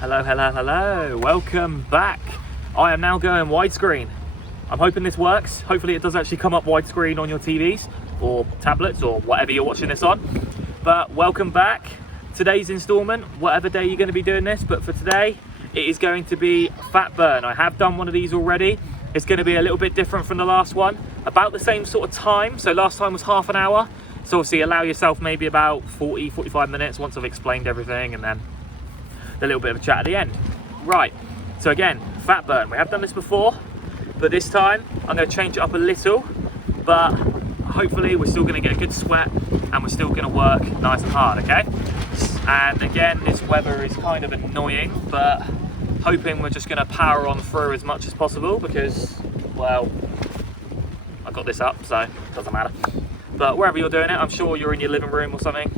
Hello, welcome back. I am now going widescreen. I'm hoping this works. Hopefully it does actually come up widescreen on your TVs or tablets or whatever you're watching this on. But welcome back. Today's installment, whatever day you're going to be doing this, but for today it is going to be fat burn. I have done one of these already. It's going to be a little bit different from the last one, about the same sort of time. So last time was half an hour, so obviously allow yourself maybe about 40-45 minutes once I've explained everything, and then a little bit of a chat at the end. Right, so again, fat burn. We have done this before, but this time I'm going to change it up a little, but hopefully we're still going to get a good sweat and we're still going to work nice and hard, okay? And again, this weather is kind of annoying, but hoping we're just going to power on through as much as possible because, well, I got this up, so it doesn't matter. But wherever you're doing it, I'm sure you're in your living room or something,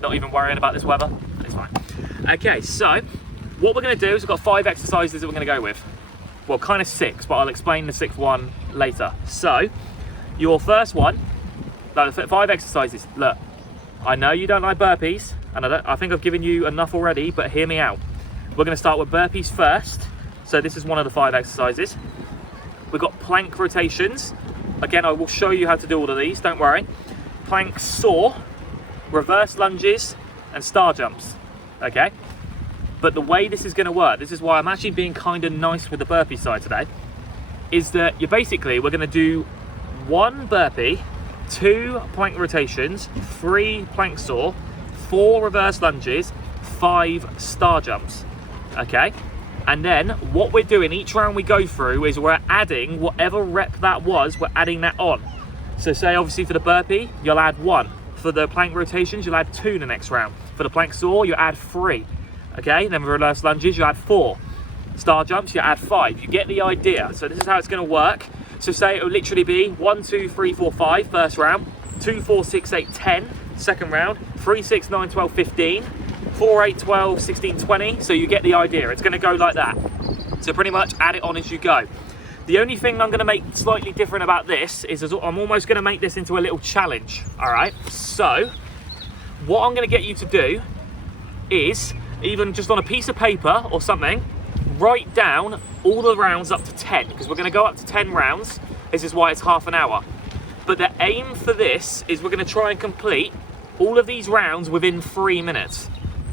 not even worrying about this weather. It's fine. Okay, so what we're going to do is we've got 5 exercises that we're going to go with. Well, kind of 6, but I'll explain the 6th one later. So your first one, like 5 exercises. Look, I know you don't like burpees, and I think I've given you enough already, but hear me out. We're going to start with burpees first. So this is one of the 5 exercises. We've got plank rotations. Again, I will show you how to do all of these, don't worry. Plank saw, reverse lunges, and star jumps. Okay, but the way this is going to work, this is why I'm actually being kind of nice with the burpee side today, is that we're going to do 1 burpee, 2 plank rotations, 3 plank saw, 4 reverse lunges, 5 star jumps. Okay, and then what we're doing each round we go through is we're adding whatever rep that was, we're adding that on. So say obviously for the burpee you'll add 1, for the plank rotations you'll add 2 in the next round, for the plank saw you add 3, okay, then reverse lunges you add 4, star jumps you add 5. You get the idea. So this is how it's going to work. So say it will literally be 1 2 3 4 5 first round, 2 4 6 8 10 second round, 3 6 9 12 15, 4 8 12 16 20. So you get the idea. It's going to go like that. So pretty much add it on as you go. The only thing I'm going to make slightly different about this is I'm almost going to make this into a little challenge. All right, so what I'm going to get you to do is, even just on a piece of paper or something, write down all the rounds up to 10, because we're going to go up to 10 rounds. This is why it's half an hour. But the aim for this is we're going to try and complete all of these rounds within 3 minutes.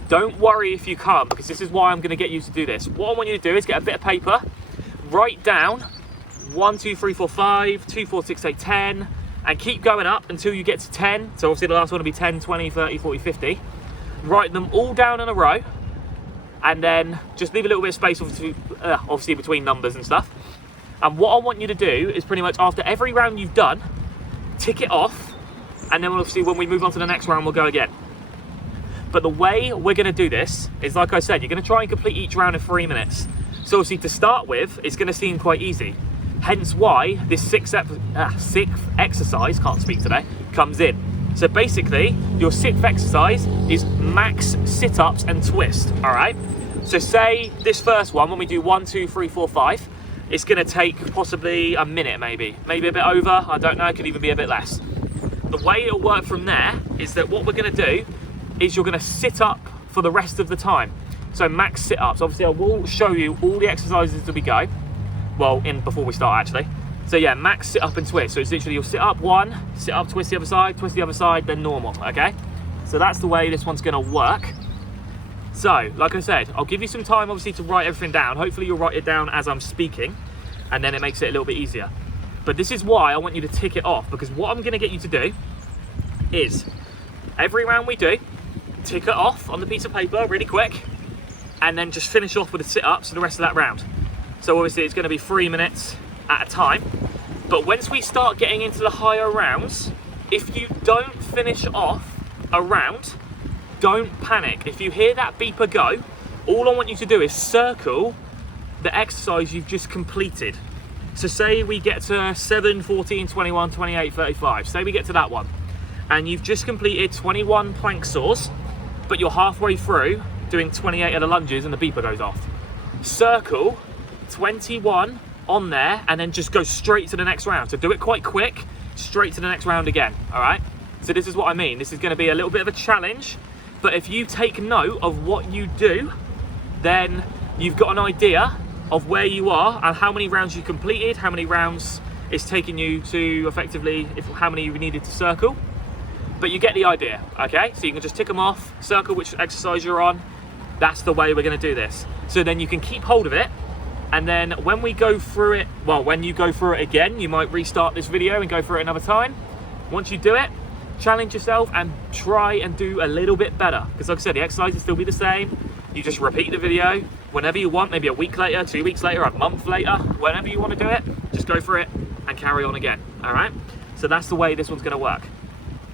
Don't worry if you can't, because this is why I'm going to get you to do this. What I want you to do is get a bit of paper, write down 1 2 3 4 5, 2 4 6 8 10, and keep going up until you get to 10. So obviously the last one will be 10 20 30 40 50. Write them all down in a row, and then just leave a little bit of space obviously between numbers and stuff. And what I want you to do is pretty much after every round you've done, tick it off, and then obviously when we move on to the next round we'll go again. But the way we're going to do this is, like I said, you're going to try and complete each round in 3 minutes. So obviously to start with, it's going to seem quite easy. Hence why this 6th exercise, can't speak today, comes in. So basically, your 6th exercise is max sit-ups and twist, all right? So say this first one, when we do 1 2 3 4 5, it's going to take possibly a minute, maybe a bit over, I don't know, it could even be a bit less. The way it'll work from there is that what we're going to do is you're going to sit up for the rest of the time. So max sit-ups. Obviously I will show you all the exercises as we go. Well, before we start actually. So yeah, max sit up and twist. So it's literally you'll sit up 1, sit up, twist the other side, then normal, okay? So that's the way this one's gonna work. So, like I said, I'll give you some time obviously to write everything down. Hopefully you'll write it down as I'm speaking, and then it makes it a little bit easier. But this is why I want you to tick it off, because what I'm gonna get you to do is, every round we do, tick it off on the piece of paper really quick, and then just finish off with a sit-ups for the rest of that round. So obviously it's going to be 3 minutes at a time. But once we start getting into the higher rounds, if you don't finish off a round, don't panic. If you hear that beeper go, all I want you to do is circle the exercise you've just completed. So say we get to 7, 14, 21, 28, 35. Say we get to that one. And you've just completed 21 plank saws, but you're halfway through doing 28 of the lunges and the beeper goes off. Circle 21 on there and then just go straight to the next round. So do it quite quick, straight to the next round again, all right? So this is what I mean. This is going to be a little bit of a challenge, but if you take note of what you do, then you've got an idea of where you are and how many rounds you completed, how many rounds it's taking you to effectively, how many you needed to circle. But you get the idea, okay? So you can just tick them off, circle which exercise you're on. That's the way we're gonna do this. So then you can keep hold of it, and then when we go through it, well, when you go through it again, you might restart this video and go through it another time. Once you do it, challenge yourself and try and do a little bit better. Because like I said, the exercise will still be the same. You just repeat the video whenever you want, maybe a week later, 2 weeks later, a month later, whenever you want to do it, just go for it and carry on again, all right? So that's the way this one's gonna work.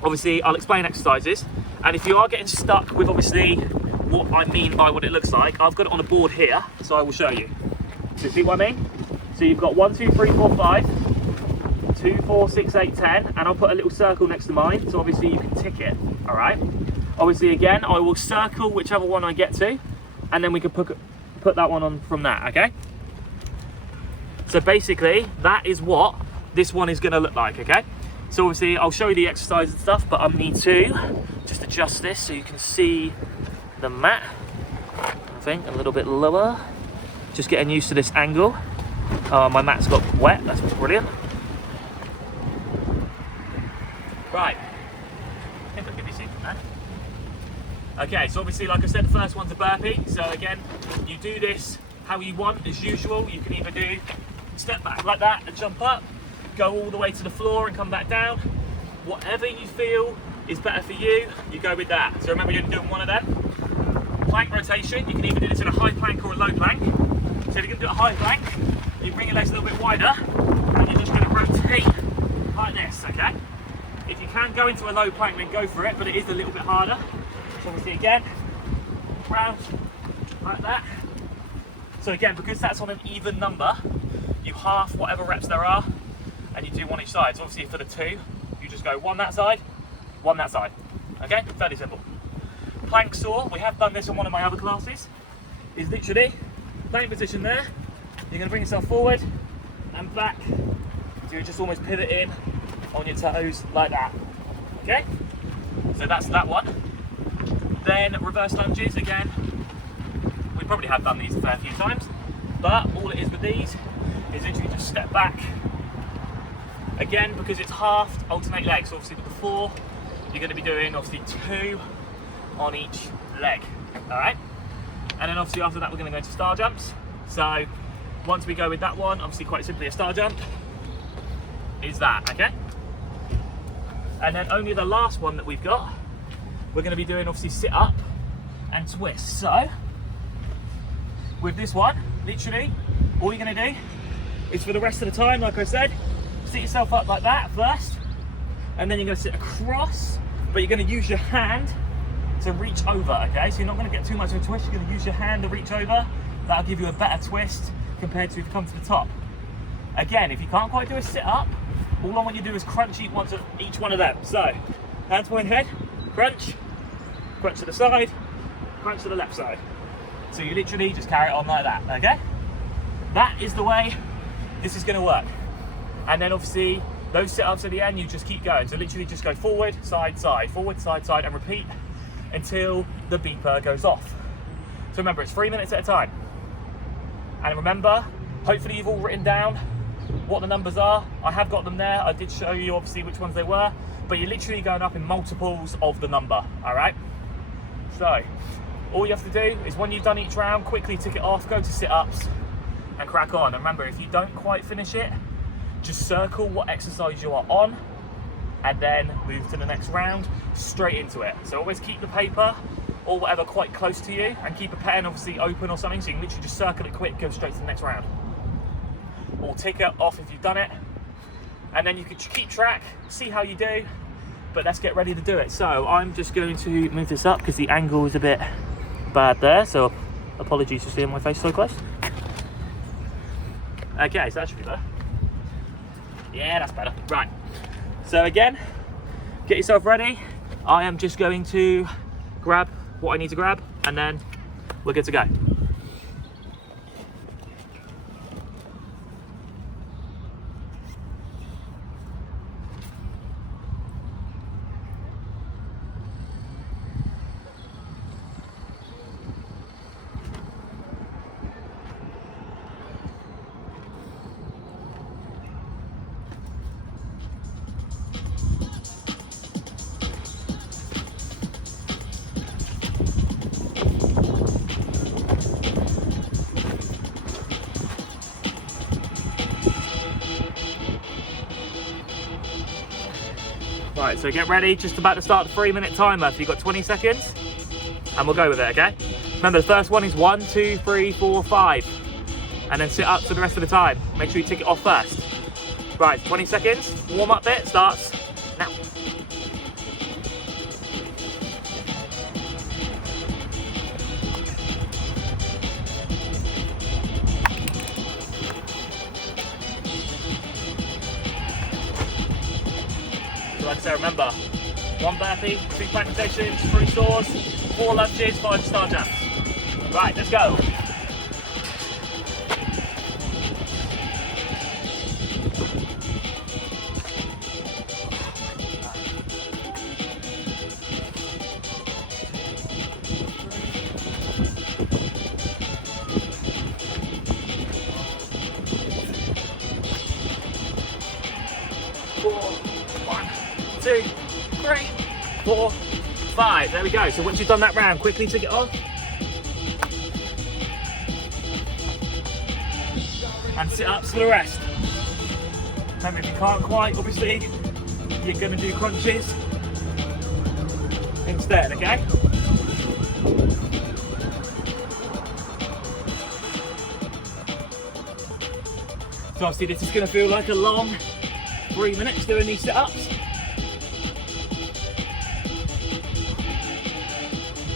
Obviously, I'll explain exercises, and if you are getting stuck with obviously what I mean by what it looks like, I've got it on a board here, so I will show you. So see what I mean? So you've got 1, 2, 3, 4, 5, 2, 4, 6, 8, 10, and I'll put a little circle next to mine, so obviously you can tick it, all right? Obviously, again, I will circle whichever one I get to, and then we can put that one on from that, okay? So basically, that is what this one is gonna look like, okay? So obviously, I'll show you the exercise and stuff, but I need to just adjust this so you can see the mat. I think a little bit lower. Just getting used to this angle. My mat's got wet, that's brilliant. Right, I think I'll give you some from that. Okay, so obviously, like I said, the first one's a burpee. So again, you do this how you want as usual. You can either do step back like that and jump up, go all the way to the floor and come back down. Whatever you feel is better for you, you go with that. So remember, you're doing one of them. Plank rotation, you can either do this in a high plank or a low plank. So if you're gonna do a high plank, you bring your legs a little bit wider and you're just gonna rotate like this, okay? If you can go into a low plank, then go for it, but it is a little bit harder. So obviously again, round like that. So again, because that's on an even number, you half whatever reps there are, and you do one each side. So obviously for the 2, you just go 1 that side, 1 that side. Okay, fairly simple. Plank saw, we have done this in one of my other classes, is literally plank position there. You're gonna bring yourself forward and back. So you're just almost pivoting on your toes like that. Okay, so that's that one. Then reverse lunges, again, we probably have done these a fair few times, but all it is with these is literally just step back. Again, because it's halved, alternate legs. So obviously with the 4, you're going to be doing obviously 2 on each leg, all right? And then obviously after that, we're going to go into star jumps. So once we go with that one, obviously quite simply a star jump is that, okay? And then only the last one that we've got, we're going to be doing obviously sit up and twist. So with this one, literally, all you're going to do is for the rest of the time, like I said, sit yourself up like that first, and then you're going to sit across, but you're going to use your hand to reach over, okay? So you're not going to get too much of a twist, you're going to use your hand to reach over. That'll give you a better twist compared to if you come to the top. Again, if you can't quite do a sit up, all I want you to do is crunch each one of them. So, hands behind head, crunch, crunch to the side, crunch to the left side. So you literally just carry it on like that, okay? That is the way this is gonna work. And then obviously, those sit-ups at the end, you just keep going. So literally just go forward, side, forward, side, and repeat until the beeper goes off. So remember, it's 3 minutes at a time. And remember, hopefully you've all written down what the numbers are. I have got them there. I did show you obviously which ones they were, but you're literally going up in multiples of the number, all right? So all you have to do is when you've done each round, quickly tick it off, go to sit-ups and crack on. And remember, if you don't quite finish it, just circle what exercise you are on and then move to the next round, straight into it. So always keep the paper or whatever quite close to you and keep a pen obviously open or something, so you can literally just circle it quick, go straight to the next round. Or tick it off if you've done it. And then you can keep track, see how you do, but let's get ready to do it. So I'm just going to move this up because the angle is a bit bad there, so apologies for seeing my face so close. Okay, so that should be better. Yeah, that's better. Right, so again, get yourself ready. I am just going to grab what I need to grab and then we're good to go. Right, so get ready, just about to start the 3-minute timer. So you've got 20 seconds, and we'll go with it, okay? Remember, the first one is 1, 2, 3, 4, 5. And then sit up for the rest of the time. Make sure you tick it off first. Right, 20 seconds, warm up bit starts now. So like I said, remember, 1 burpee, 2 plank rotations, 3 saws, 4 lunges, 5 star jumps. Right, let's go. One, 2, 3, 4, 5. There we go. So once you've done that round, quickly tick it off. And sit up for the rest. Remember, if you can't quite, obviously, you're going to do crunches instead, okay? So obviously this is going to feel like a long 3 minutes doing these sit-ups.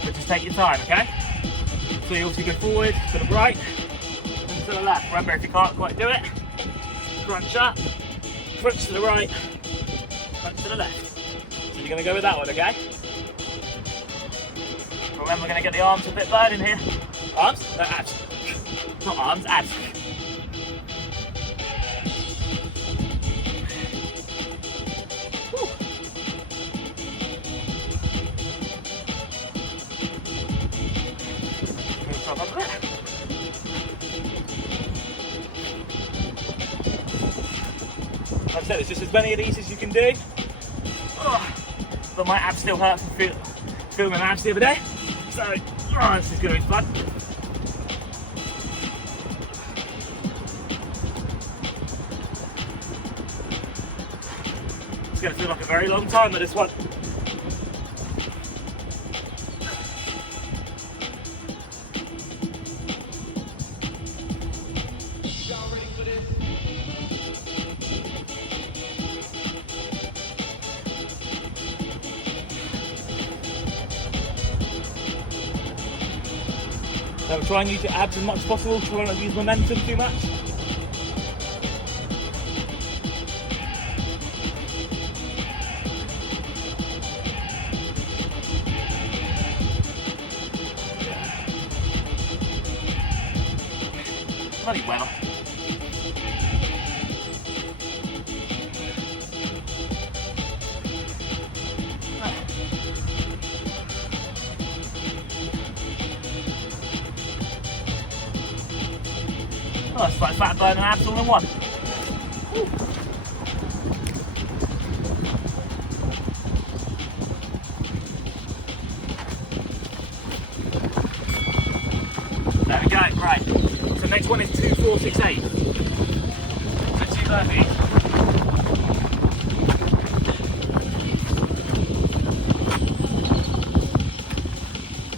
But just take your time, okay? So you also go forward, to the right, and to the left. Remember, if you can't quite do it, crunch up, crunch to the right, crunch to the left. So you're going to go with that one, okay? Remember, we're going to get the arms a bit burning here. Arms? No, abs. Not arms, abs. Like I said, it's just as many of these as you can do. But my abs still hurt from filming abs the other day. So, this is going to be fun. It's going to feel like a very long time with this one. So try and use your abs as much as possible, try not to use momentum too much. Bloody well. Oh, it's like fat burning abs all in one. Woo. There we go, right. So next one is 2, 4, 6, 8. So 2 burpees.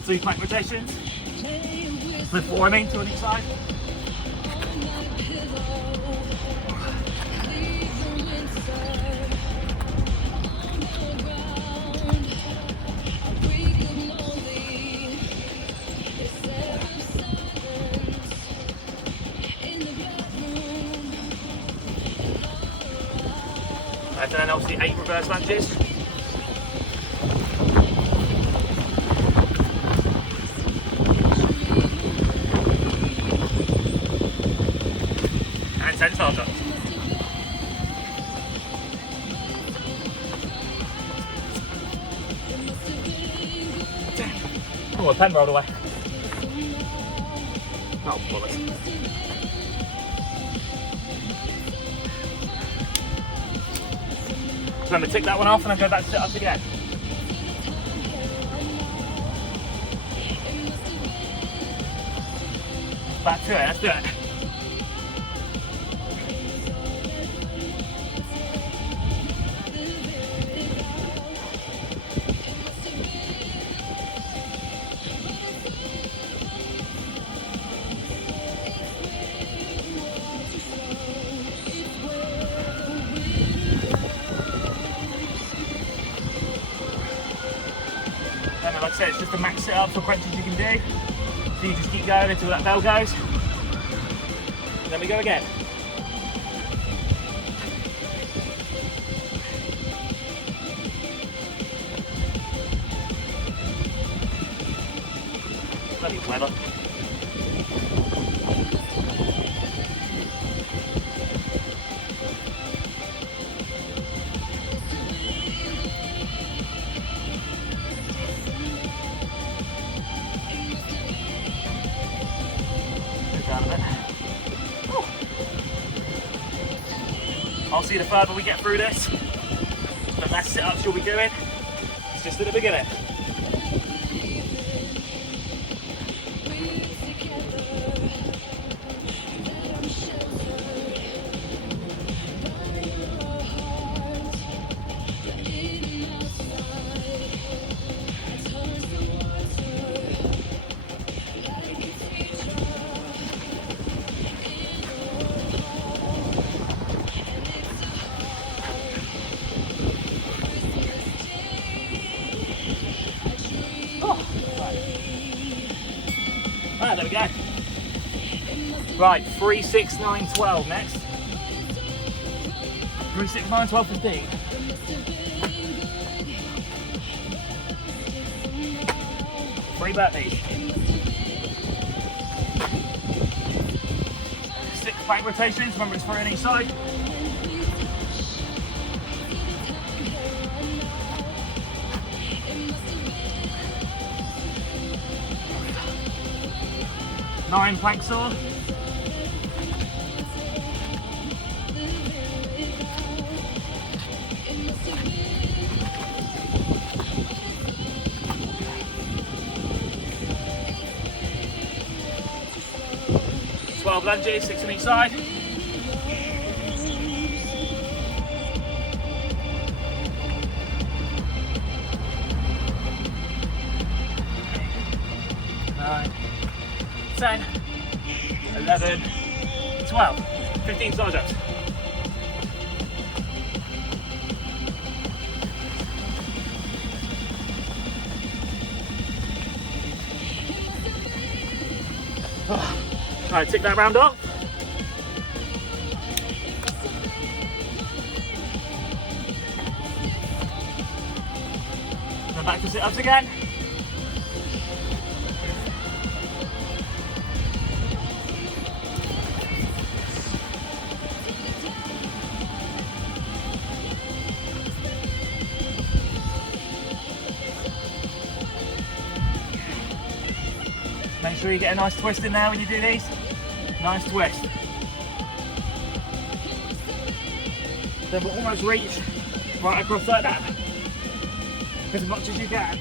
Three plank rotations. Flip 4 2 on each side. And then obviously 8 reverse lunges. And 10 star jumps. Oh, a pen rolled away. Oh, bullets. Remember, tick that one off and then go back to sit up again. Back to it, let's do it. sit-ups or crunches you can do. So you just keep going until that bell goes. And then we go again. Bloody weather. Down a bit. I'll see the further we get through this, the less sit-ups you'll be doing. It's just at the beginning. There we go. Right, 3, 6, 9, 12 next. 3, 6, 9, 12, 15. Three burpees. 6 plank rotations, remember it's 3 on each side. Nine plank saw. Twelve lunges, 6 on each side. Nine. 10, 11, 12, 15 side jumps. Alright, tick that round off. Then back to sit-ups again. Make sure you get a nice twist in there when you do these. Nice twist. Then we'll almost reach right across like that. As much as you can.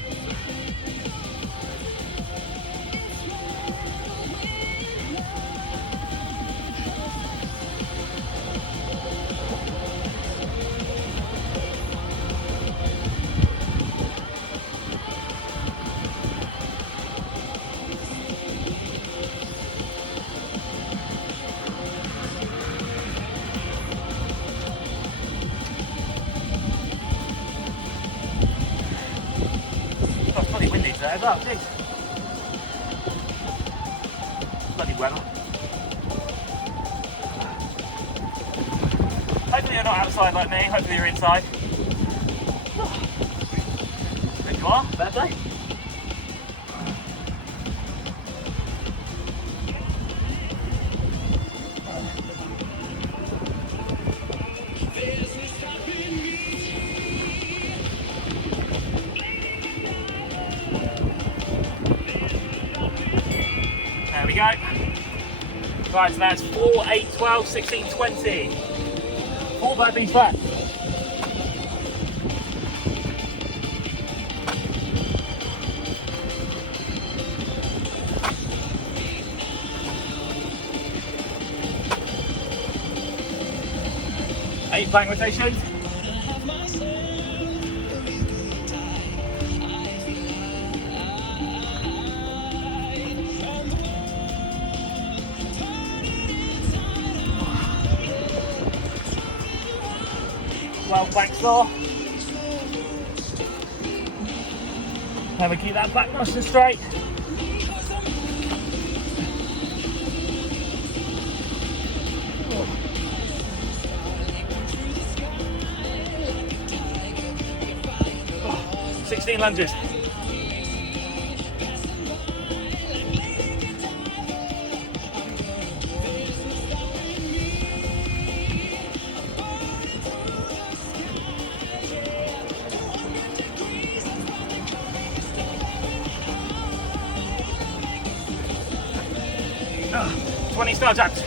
As well, jeez. Bloody weather. Hopefully you're not outside like me, hopefully you're inside. There you are, fair play. There we go. Right, so that's 4, 8, 12, 16, 20. 4 burpees back. Eight plank rotations. Well, plank saw. And we keep that back nice and straight. Oh. 16 lunges. Oh, 20 star jumps.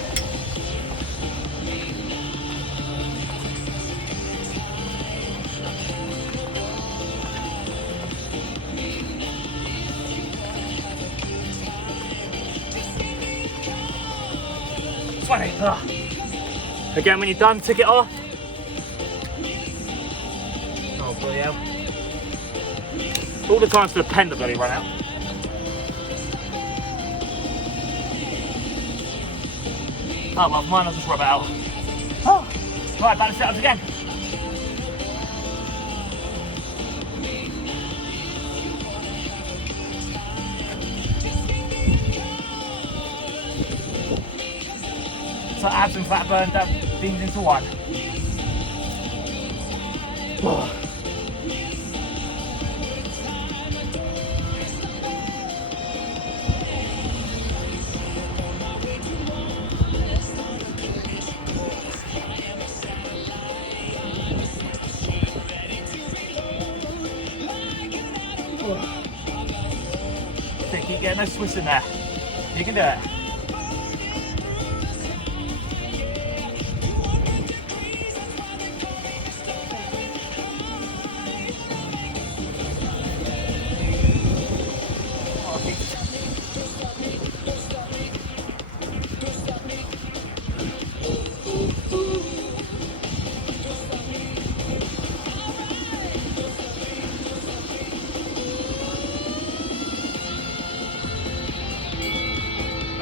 Again, when you're done, tick it off. Oh, bloody hell. All the times for the pen to bloody run out. Oh well, mine will just rub it out. Oh. Right, back to sit-ups again. So abs and fat burn that beans into one. Oh. So keep getting those twists in there. You can do it.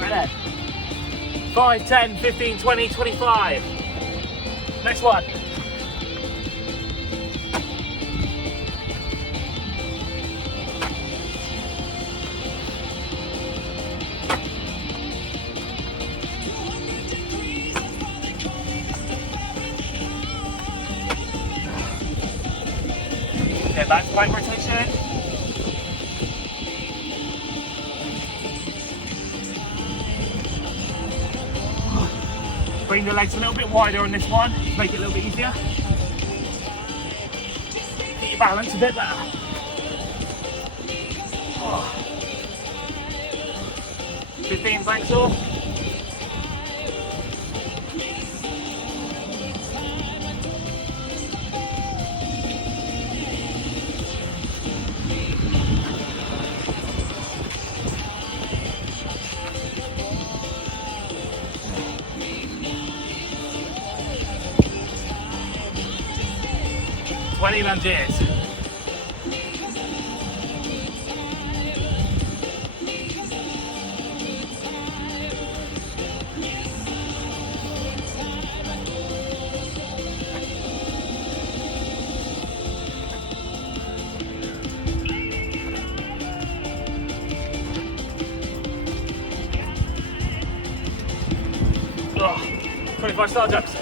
Right there. 5, 10, 15, 20, 25. Next one. Okay, back to plank rotation. Bring the legs a little bit wider on this one, make it a little bit easier. Get your balance a bit better. Oh. 15 planks off. Twenty lunges. Oh, 25 star jumps.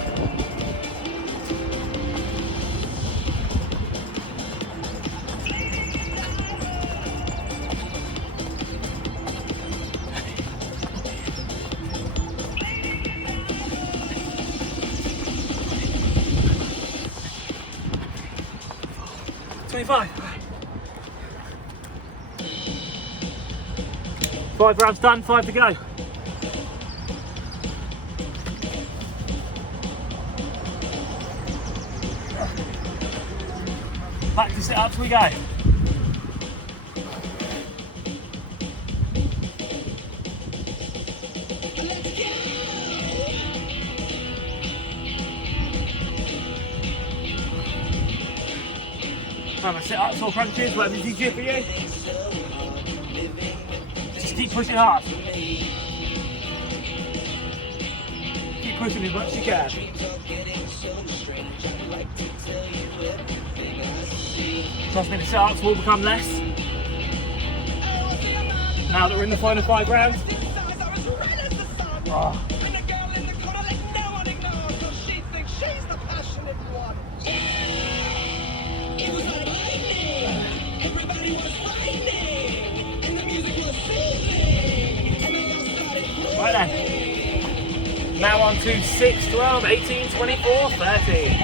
Five rounds done, 5 to go. Back to sit-ups we go. Have a sit-ups or crunches, whatever's easier for you. Just keep pushing hard. Keep pushing as much as you can. Trust me, the sit-ups will become less Now that we're in the final 5 rounds. Oh. Right then. Now on to 6, 12, 18, 24, 30.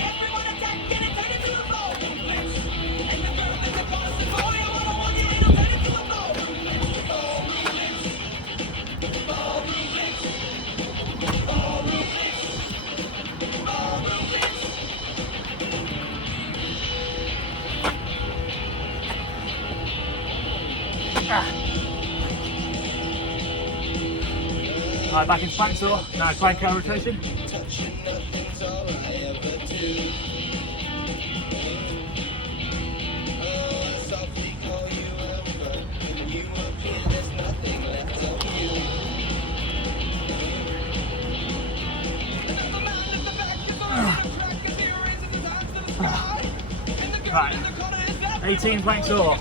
Right, back in plank saw. Now try counter rotation. Right, 18 plank saw.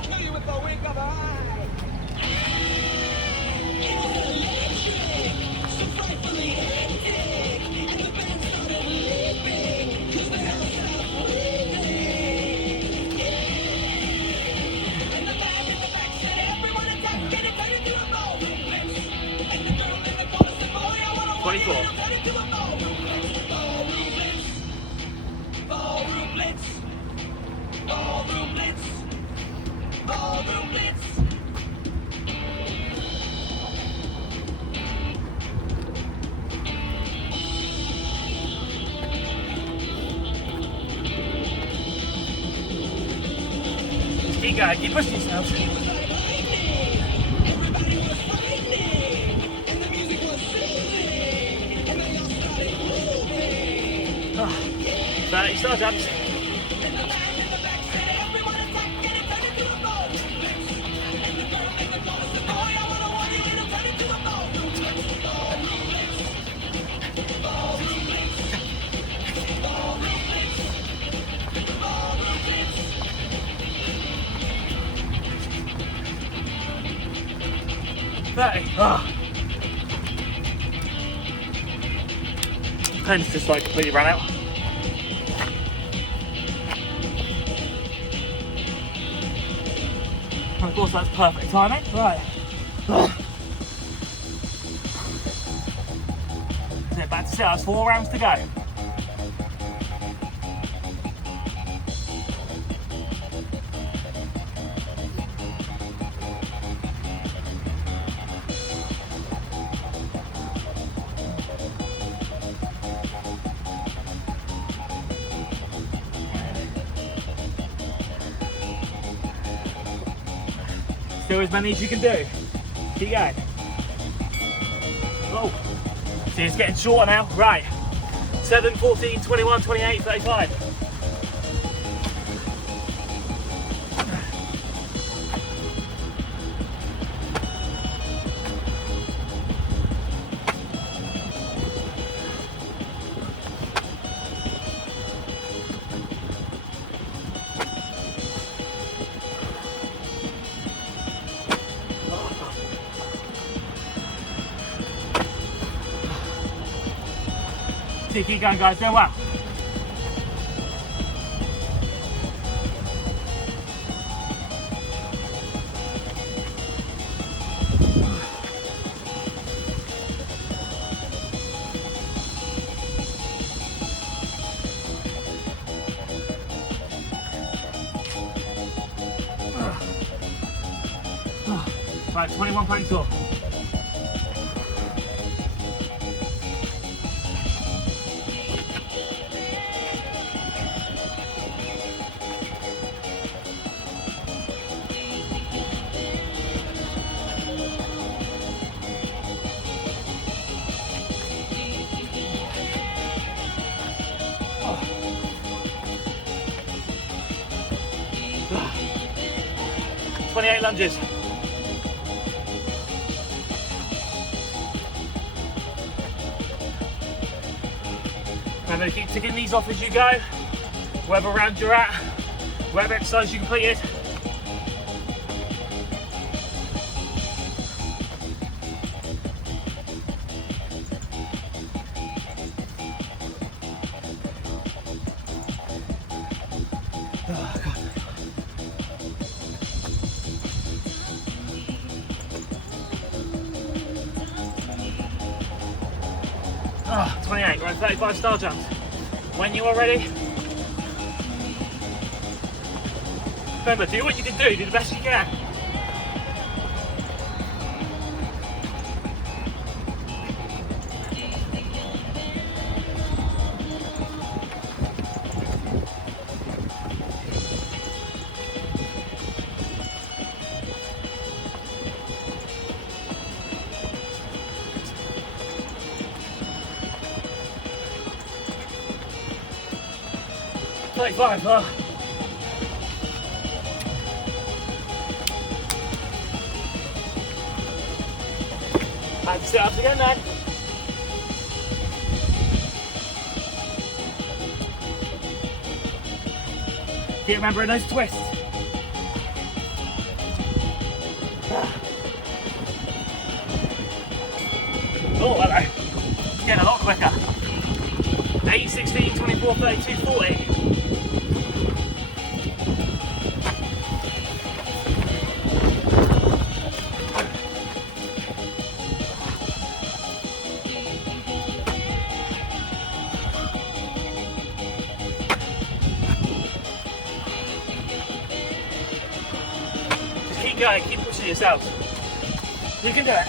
Keep going, keep pushing yourself. Oh, 30 star jumps. Pen's just like completely ran out. And of course that's perfect timing. Right. So back to sit-ups, 4 rounds to go. Do as many as you can do. Keep going. Oh, see, it's getting shorter now. Right. 7, 14, 21, 28, 35. See, keep going, guys, doing well. Right, 21 planks off. Oh. 28 lunges. Remember to keep ticking these off as you go, wherever round you're at, whatever exercise you completed. 28, right, 35 star jumps. When you are ready, remember, do what you can do the best you can. Five. And sit ups again then. Keep remembering those twists. Oh, hello. It's getting a lot quicker. 8, 16, 24, 32, 40. Keep going, keep pushing yourselves. You can do it.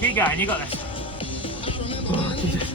Keep going, you got this. Oh, Jesus.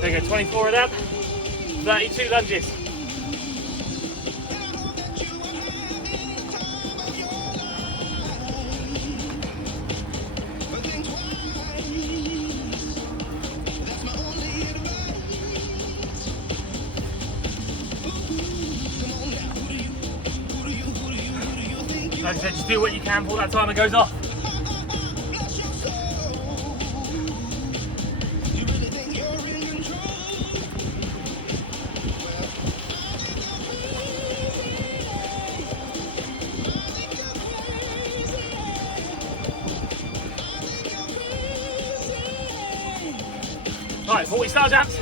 There you go, 24 of them, 32 lunges. Like I said, just do what you can before that timer goes off. Right, 40 star jumps.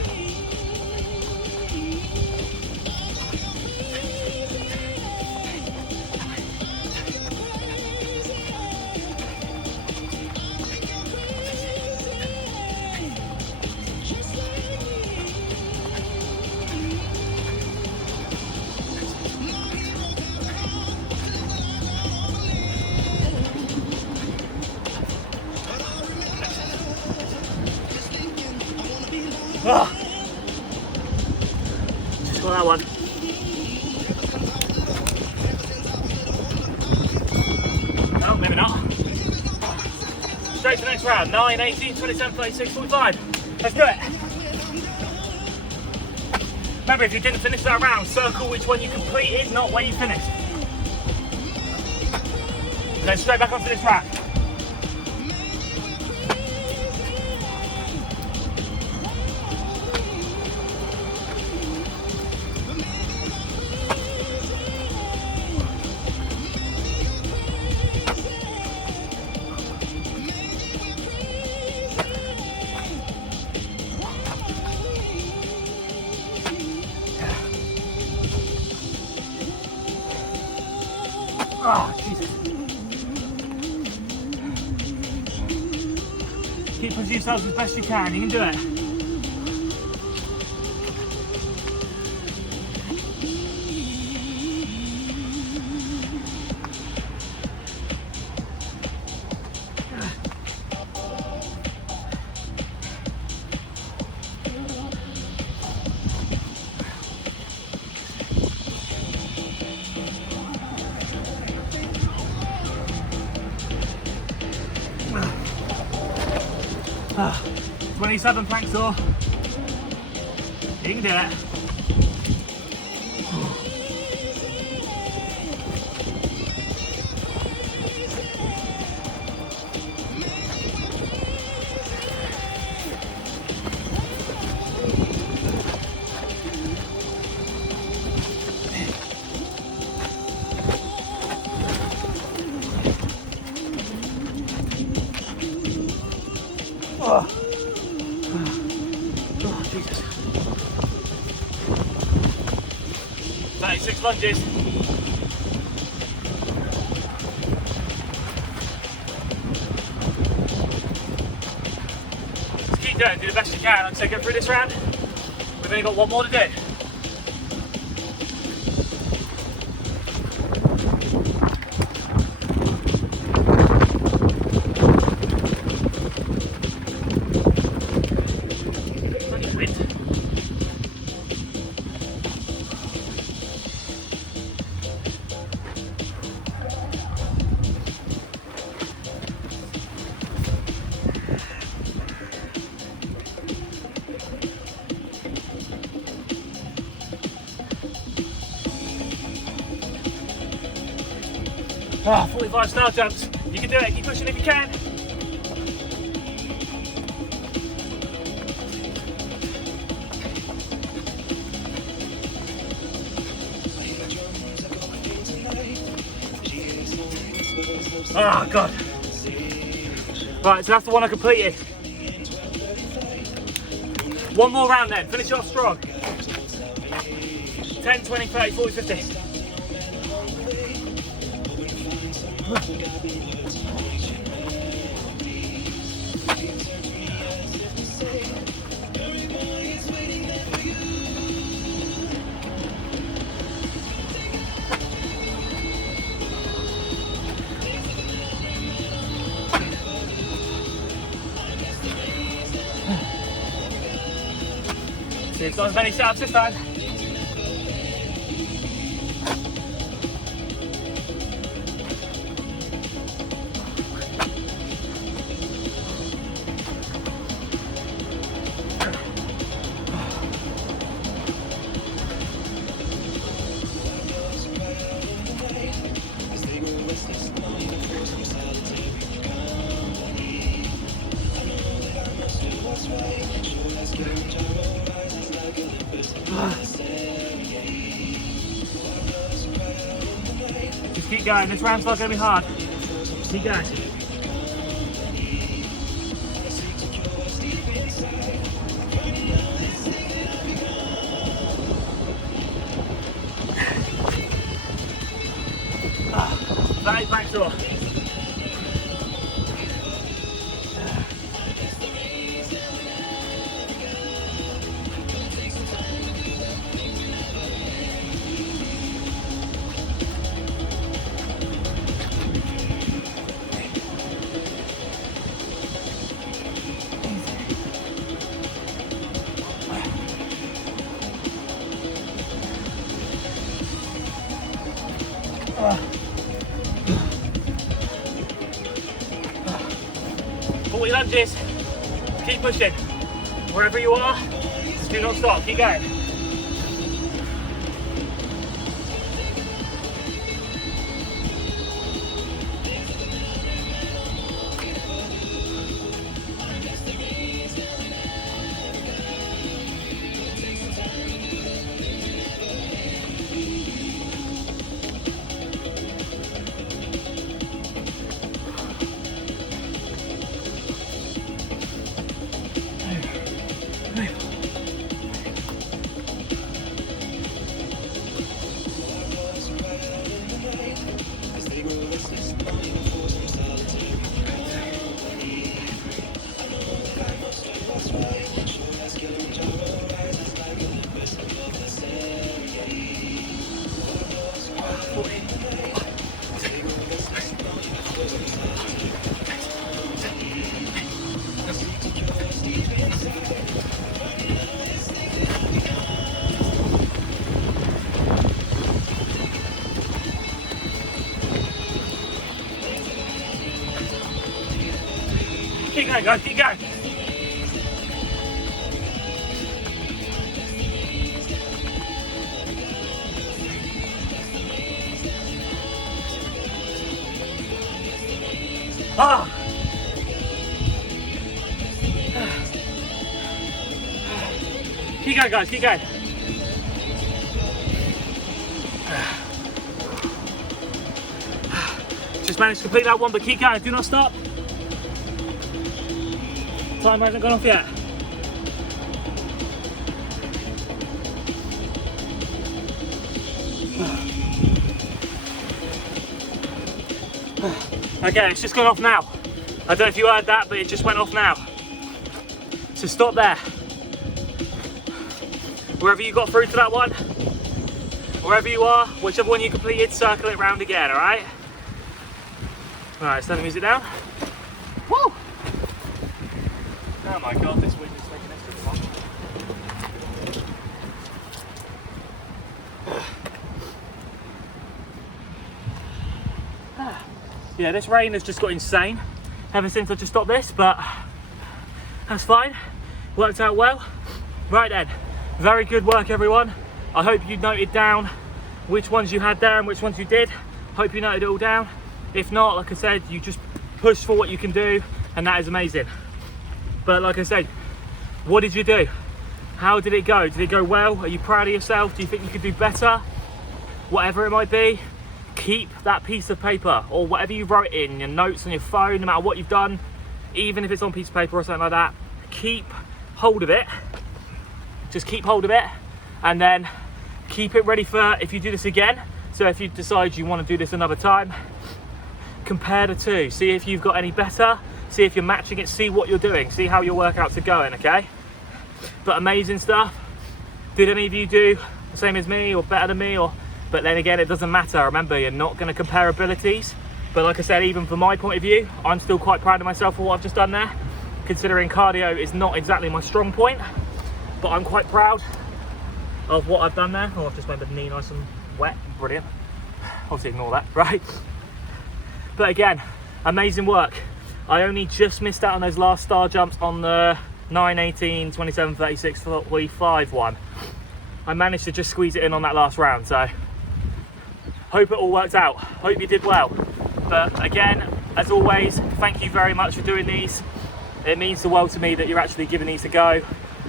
Just got that one. No, maybe not. Straight to the next round. 9, 18, 27, 36, 45. Let's do it. Remember, if you didn't finish that round, circle which one you completed, not where you finished. Then straight back onto this rack. Oh, Jesus. Keep pushing yourselves as best you can. You can do it. 27 planks though. You can do it. Oh, Jesus. 36 lunges. Just keep going, do the best you can until you get through this round. We've only got one more to do. Ah, 45 star jumps. You can do it, keep pushing if you can. Oh God. Right, so that's the one I completed. One more round then, finish it off strong. 10, 20, 30, 40, 50. See, it's not as many sit-ups this time. Just keep going, this round's not going to be hard. Keep going. That is back door. Forty lunges. Keep pushing. Wherever you are, just do not stop. Keep going. Keep going, guys, keep going. Ah. Keep going, guys, keep going. Just managed to complete that one, but keep going, do not stop. Time hasn't gone off yet. Okay, it's just gone off now. I don't know if you heard that, but it just went off now. So stop there. Wherever you got through to that one, wherever you are, whichever one you completed, circle it round again, alright? Alright, turn the music down. Woo! Oh my god, this wind is taking extra long. Yeah, this rain has just got insane ever since I just stopped this, but that's fine. Worked out well. Right then, very good work everyone. I hope you noted down which ones you had there and which ones you did. Hope you noted it all down. If not, like I said, you just push for what you can do, and that is amazing. But like I said, what did you do? How did it go? Did it go well? Are you proud of yourself? Do you think you could do better? Whatever it might be, keep that piece of paper or whatever you wrote in your notes on your phone, no matter what you've done, even if it's on a piece of paper or something like that, keep hold of it. Just keep hold of it, and then keep it ready for if you do this again. So if you decide you want to do this another time, compare the two, see if you've got any better, see if you're matching it, see what you're doing, see how your workouts are going, okay? But amazing stuff. Did any of you do the same as me or better than me? But then again, it doesn't matter. Remember, you're not going to compare abilities. But like I said, even from my point of view, I'm still quite proud of myself for what I've just done there, considering cardio is not exactly my strong point, but I'm quite proud of what I've done there. Oh, I've just made the knee nice and wet. Brilliant. Obviously ignore that, right? But again, amazing work. I only just missed out on those last star jumps on the 9, 18, 27, 36, 45 one. I managed to just squeeze it in on that last round, so hope it all worked out. Hope you did well. But again, as always, thank you very much for doing these. It means the world to me that you're actually giving these a go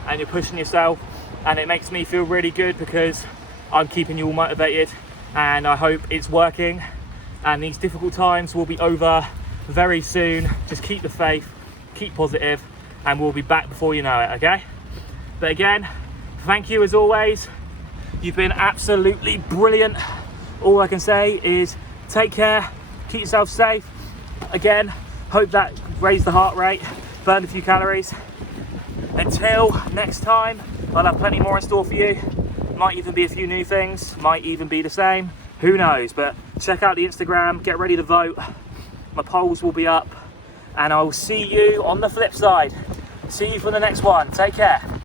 and you're pushing yourself, and it makes me feel really good because I'm keeping you all motivated, and I hope it's working, and these difficult times will be over very soon. Just keep the faith, keep positive, and we'll be back before you know it, okay? But again, thank you as always. You've been absolutely brilliant. All I can say is take care, keep yourself safe. Again, hope that raised the heart rate, burned a few calories. Until next time, I'll have plenty more in store for you. Might even be a few new things, might even be the same, who knows? But check out the Instagram, get ready to vote. My polls will be up, and I will see you on the flip side. See you for the next one. Take care.